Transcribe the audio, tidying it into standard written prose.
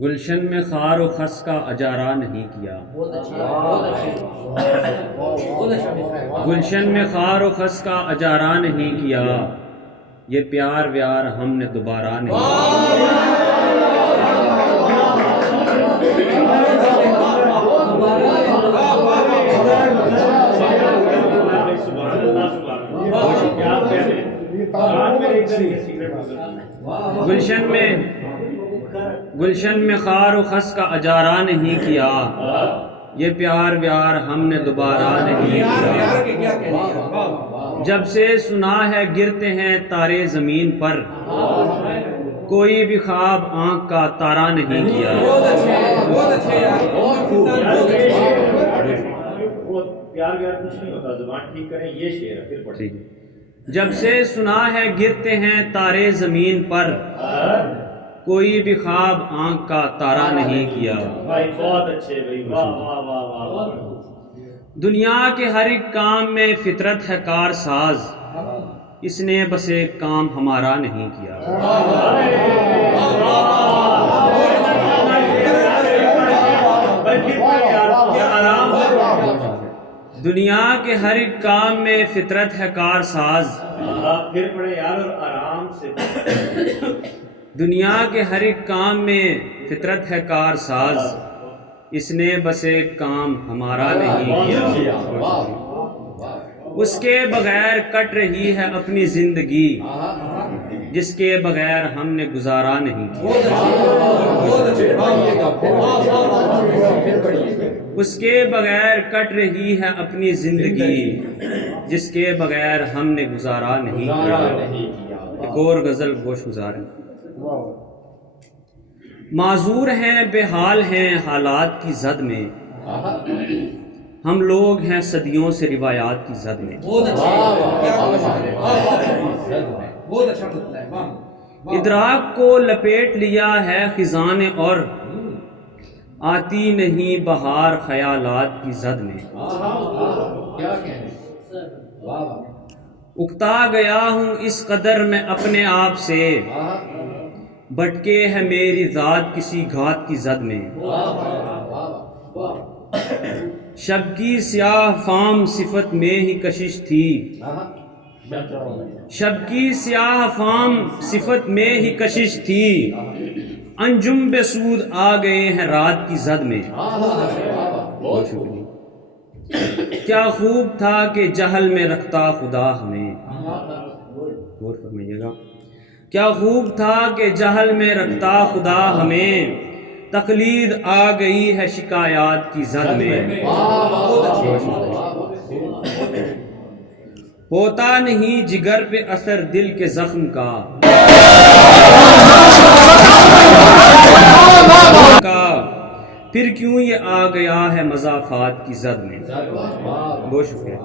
گلشن میں خار و خس کا اجارہ نہیں کیا، گلشن میں خار و خس کا اجارہ نہیں کیا، یہ پیار ویار ہم نے دوبارہ نہیں کیا۔ گلشن میں خار و خس کا اجارہ نہیں کیا، یہ پیار ویار ہم نے دوبارہ نہیں کیا۔ جب سے سنا ہے گرتے ہیں تارے زمین پر، کوئی بھی خواب آنکھ کا تارا نہیں کیا۔ جب سے سنا ہے گرتے ہیں تارے زمین پر، کوئی بھی خواب آنکھ کا تارا نہیں کیا۔ دنیا کے ہر ایک کام میں فطرت ہے کار ساز، اس نے بس ایک کام ہمارا نہیں کیا۔ دنیا کے ہر ایک کام میں فطرت ہے کار ساز، دنیا کے ہر ایک کام میں فطرت ہے کار ساز، اس نے بس ایک کام ہمارا نہیں کیا۔ اس کے بغیر کٹ رہی ہے اپنی زندگی، جس کے بغیر ہم نے گزارا نہیں کیا۔ اس کے بغیر کٹ رہی ہے اپنی زندگی، جس کے بغیر ہم نے گزارا نہیں کیا۔ ایک اور غزل گوش گزاریں۔ معذور ہیں بے حال ہیں حالات کی زد میں، ہم لوگ ہیں صدیوں سے روایات کی زد میں۔ ادراک کو لپیٹ لیا ہے خزاں نے اور آتی نہیں بہار خیالات کی زد میں۔ اکتا گیا ہوں اس قدر میں اپنے آپ سے، بھٹکے ہے میری ذات کسی گھات کی زد میں۔ شب کی سیاہ فام صفت میں ہی کشش تھی، شب کی سیاہ فام صفت میں ہی کشش تھی، انجم بے سود آ گئے ہیں رات کی زد میں۔ کیا خوب تھا کہ جہل میں رکھتا خدا ہمیں، غور فرمائیے گا، کیا خوب تھا کہ جہل میں رکھتا خدا ہمیں، تقلید آ گئی ہے شکایات کی زد میں۔ ہوتا نہیں جگر پہ اثر دل کے زخم کا، پھر کیوں یہ آ گیا ہے مضافات کی زد میں۔ بہت شکریہ۔